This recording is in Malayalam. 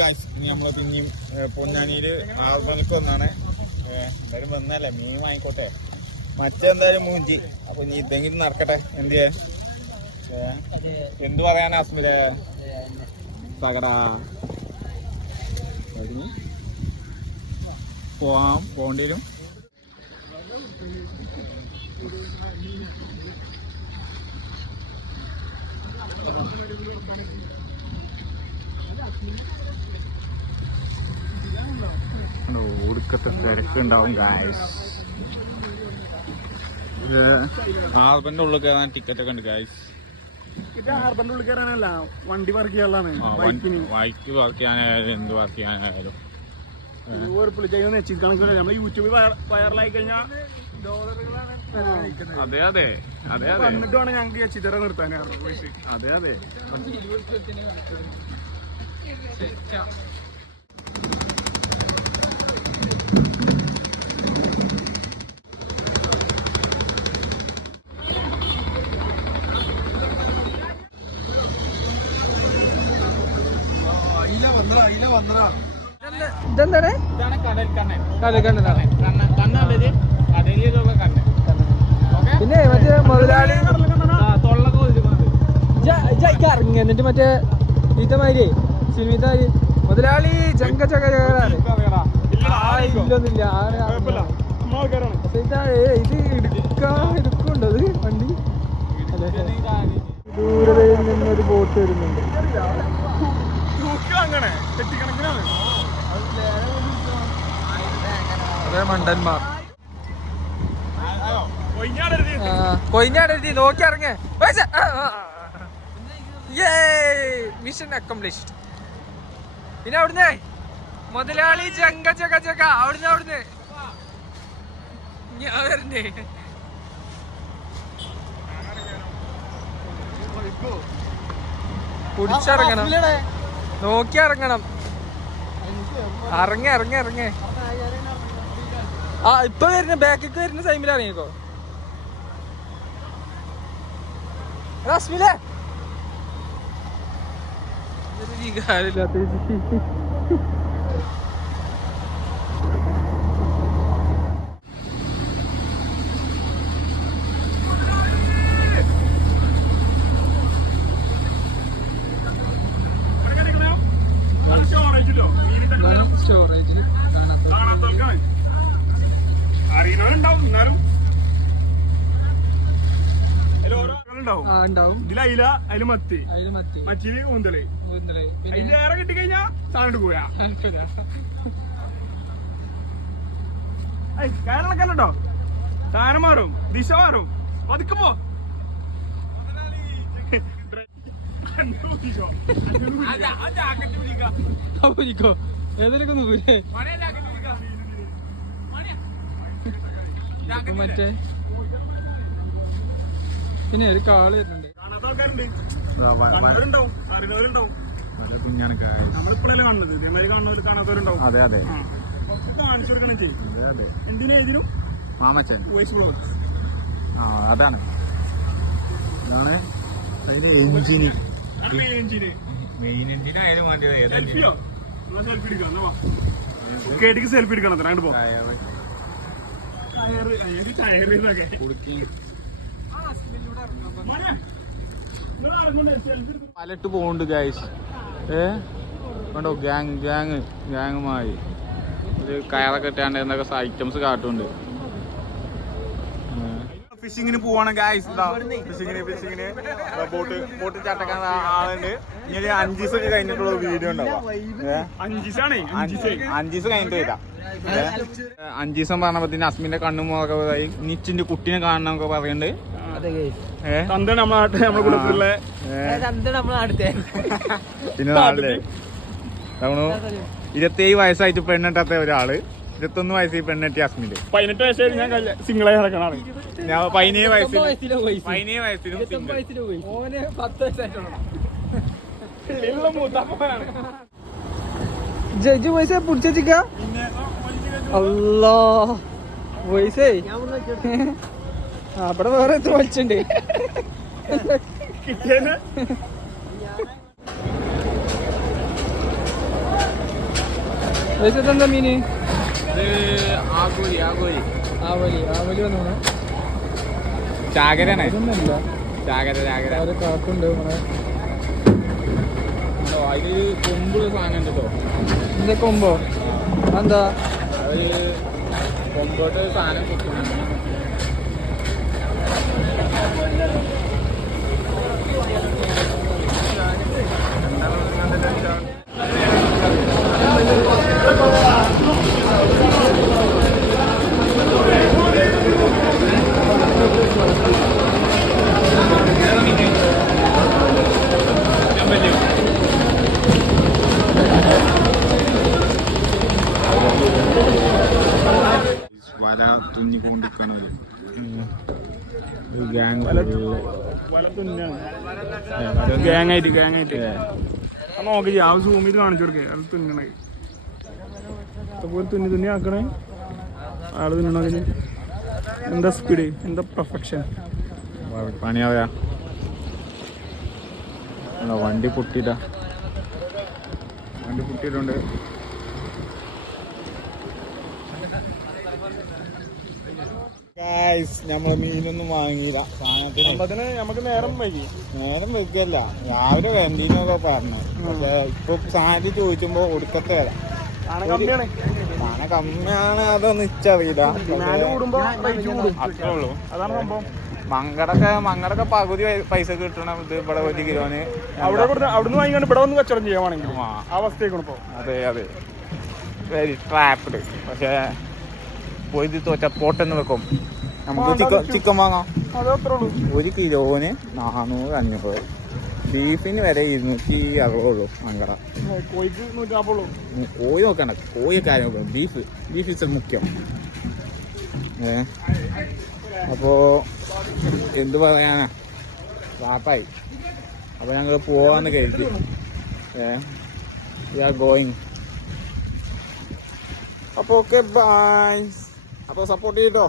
ഗായ്സ് ഇനി നമ്മള് പിന്നെയും പൊന്നാനിയില് ആർമണിക്ക് വന്നാണ്. എന്തായാലും വന്നല്ലേ മീൻ വാങ്ങിക്കോട്ടെ. മറ്റെന്തായാലും മൂഞ്ചി. അപ്പൊ ഇനി ഇതെങ്കിലും നടക്കട്ടെ. എന്ത് ചെയ്യാൻ എന്ത് പറയാനാ അസ്മിലെ തകടാ പോകേണ്ടി വരും. ഒടുക്കത്തെ തിരക്കുണ്ടാവും ഗായ്സ്. ഇത് ഹാർബറിന്റെ ഉള്ളിൽ കയറാൻ ടിക്കറ്റ് ഒക്കെ ഉണ്ട് ഗായ്സ്. ഹാർബറിന്റെ ഉള്ളിൽ കയറാനല്ല, വണ്ടി പാർക്ക് ചെയ്യാനുള്ളതാണ്. ബൈക്ക് പാർക്ക് ചെയ്യാനായാലും എന്ത് പാർക്ക് ചെയ്യാനായാലും നമ്മള് യൂട്യൂബിൽ വൈറലായി കഴിഞ്ഞാൽ അതെ അതെ അതെ അതെ എന്നിട്ട് വേണം ഞങ്ങൾക്ക് ചിത്രം നിർത്താൻ. അതെ അതെ ഇതെന്താണ്? പിന്നെ മറ്റേ മുതലാളി ഇറങ്ങി എന്നിട്ട് മറ്റേ ഈത്തമാരി സിനിമത്താരി മുതലാളി ചങ്ക ചക്ക ഇല്ലൊന്നില്ല. ഇത് എടുക്കുന്നുണ്ടോ അത് വണ്ടി? ദൂരതയിൽ നിന്നൊരു ബോട്ട് വരുന്നുണ്ട്. മണ്ടന്മാർ കൊയിഞ്ഞാടരുതി നോക്കി ഇറങ്ങേ. Mission accomplished. പിന്നെ അവിടുന്ന് മുതലാളി ചങ്ക ചക്ക ചക്ക അവിടുന്ന് ഞാൻ വരണ്ടേ. കുടിച്ചിറങ്ങണം, നോക്കി ഇറങ്ങണം. ഇറങ്ങേ ആ ഇപ്പൊ വരുന്ന ബാക്കിക്ക് വരുന്ന ടൈമിൽ ഇറങ്ങിക്കോ. റസ്മിലെ വികാരമില്ലാത്ത സ്റ്റോറേജിൽ അറിയുന്നവരുണ്ടാവും. എന്നാലും ഉണ്ടാവും. ഇതിൽ അയില, അതില് മത്തി, മച്ചില് കൂന്തല്. അതിന്റെ ഏറെ കിട്ടിക്കഴിഞ്ഞാ സാധനം പോയാ കയറണക്കല്ലോ. സാധനം മാറും, ദിശ മാറും. പതുക്കെ പോ. ഏതൊക്കെ മറ്റേ പിന്നെ ഒരു കാള് വരുന്നുണ്ട്. കാണാത്ത ആൾക്കാരുണ്ടാവും, അറിയുന്നവരുണ്ടാവും. നമ്മളിപ്പോഴല്ലേ കാണുന്നത്, ഇതേമാതിരി കാണുന്നവർ കാണാത്തവരുണ്ടാവും. അതെ അതെ കാണിച്ചു കൊടുക്കണം ചെയ്യും. എന്തിനേതിനും മാമച്ചൻ വോയിസ് ബ്ലോഗ്. അതാണ് അതിന് എഞ്ചിന് മെയിൻ എഞ്ചിനായാലും സെൽഫിയോ സെൽഫി എടുക്കാം. കേട്ടിക്ക് സെൽഫി എടുക്കണം. അങ്ങോട്ട് പോ. പലട്ട് പോണ്ട് ഗൈസ്. കണ്ടോ ഗാങ്ങുമായി ഒരു കയറൊക്കെ ഇട്ടാണ്ട് എന്തൊക്കെ ഐറ്റംസ് കാട്ടുന്നുണ്ട്. ഫിഷിങ്ങിന് പോവാണ് ഗൈസ്. ഫിഷിങ്ങിന് ബോട്ട് ചാട്ടക്കാൻ ആളുണ്ട്. ഇനി 5 ദിവസമൊക്കെ കഴിഞ്ഞിട്ടുള്ള വീഡിയോ ഉണ്ടാവും. 5 ദിവസം കഴിഞ്ഞിട്ട് വരാം. 5 ദിവസം പറഞ്ഞപ്പോ അസ്മിന്റെ കണ്ണുമൊക്കെ ഇതായി. നിച്ചിന്റെ കുട്ടീനെ കാണണമെന്നൊക്കെ പറയുന്നുണ്ട്. പിന്നെ നാട്ടിലെ 27 വയസ്സായിട്ട് പെണ്ണെട്ടാത്ത ഒരാള്, 21 വയസ്സിൽ പെണ്ണെട്ടി അസ്മിന്റെ. 18 വയസ്സായി ഞാൻ സിംഗിളായി നടക്കണ ആള്. ഞാൻ 17 വയസ്സിലും ജഡ്ജ് പൈസ പിടിച്ചിക്ക. അല്ലാ പൈസേ അവിടെ വേറെ എത്ര വലിച്ചുണ്ട്. എന്താ മീന്? ആഗോലി ആഗോലി ആവലി. ആവലി വന്നു ചാകരയാണ്. ഇതൊന്നല്ല, ചാകര ചാകര. ഒരു കാക്കുണ്ട് നമ്മളെ. അതില് കൊമ്പുള്ള സാധനം ഉണ്ടല്ലോ. ഇതിന്റെ കൊമ്പോ? എന്താ അവര് കൊമ്പോട്ട് സാധനം കുത്തുന്നുണ്ട്. വല തുന്നിക്കൊണ്ടിരിക്കണത് ഗാങ്ങായിട്ട് നോക്കി ആ സൂം ചെയ്ത് കാണിച്ചു കൊടുക്കേ. അത് തുന്നണേ അതുപോലെ തുന്നി ആക്കണേ. ആള് തുന്നണ അതിന് എന്താ സ്പീഡ്, എന്താ പെർഫെക്ഷൻ. പണിയാവയാ വണ്ടി പൊട്ടിയിട്ടുണ്ട്. നമ്മളെ മീനൊന്നും വാങ്ങിയില്ല. സാധനത്തിന് നമുക്ക് നേരം വൈകി. നേരം വെക്കല്ല, രാവിലെ വേണ്ടീനൊക്കെ പറഞ്ഞു. പക്ഷെ ഇപ്പൊ സാധനം ചോദിച്ചുമ്പോ ഒടുക്കത്തെ വില സാധനം കമ്മിയാണ്. സാധനം കമ്മിയാണ്, അതൊന്നും ഇച്ചറിയില്ല. അത്രേ ഉള്ളൂ, അതാണ് സംഭവം. മങ്കടൊക്കെ പകുതി പൈസ കിട്ടണം. ഇത് ഇവിടെ 1 കിലോന് അവിടുന്ന് വാങ്ങിക്കാണ്ട് ഇവിടെ വന്ന് കച്ചവടം ചെയ്യുവാണെങ്കിൽ ആ അവസ്ഥയൊക്കെ ഇപ്പൊ. അതെ അതെ, വെരി ട്രാപ്ഡ്. പക്ഷെ പോയി തോറ്റ പോട്ടെന്ന് വെക്കും. നമുക്ക് ചിക്കൻ വാങ്ങാം. അതത്രേ ഉള്ളൂ. 1 കിലോന് 400-500. ബീഫിന് വരെ 260 ഉള്ളൂ മങ്കട. കോഴിക്ക് 140. കോഴി നോക്കണ്ട, കോഴിയൊക്കെ ആരും നോക്കണം. ബീഫ് ഇസ് മുഖ്യം. അപ്പോ എന്ത് പറയാനാ, റാപ്പായി. അപ്പൊ ഞങ്ങൾ പോവാന്ന് കരുതി. We are going. അപ്പൊ ഓക്കെ ബൈ. അപ്പൊ സപ്പോർട്ട് ചെയ്തോ.